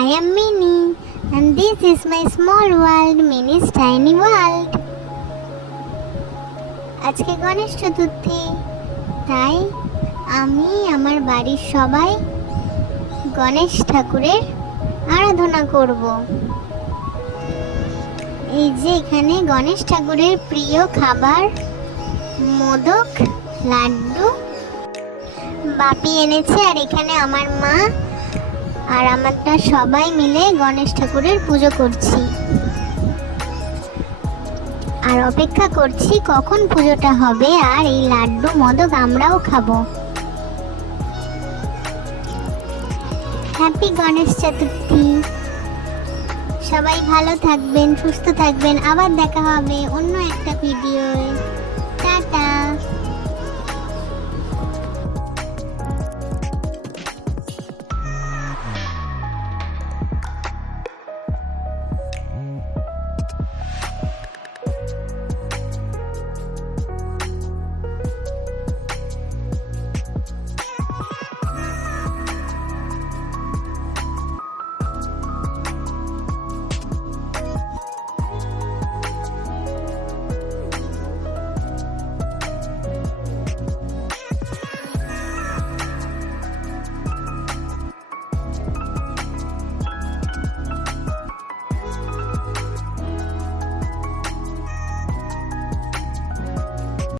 I am Mini and this is my small world, Mini's tiny world. আজকে গণেশ চতুর্থী, তাই আমি আমার বাড়ির সবাই গণেশ ঠাকুরের আরাধনা করব। এই যে এখানে গণেশ ঠাকুরের প্রিয় খাবার মোদক, লাড্ডু বাপি এনেছে, আর এখানে আমার মা আর আমরা সবাই মিলে গণেশ ঠাকুরের পুজো করছি আর অপেক্ষা করছি কখন পুজোটা হবে আর এই লাড্ডু মোদক আমরাও খাবো। হ্যাপি গণেশ চতুর্থী। সবাই ভালো থাকবেন, সুস্থ থাকবেন। আবার দেখা হবে অন্য একটা ভিডিওয়।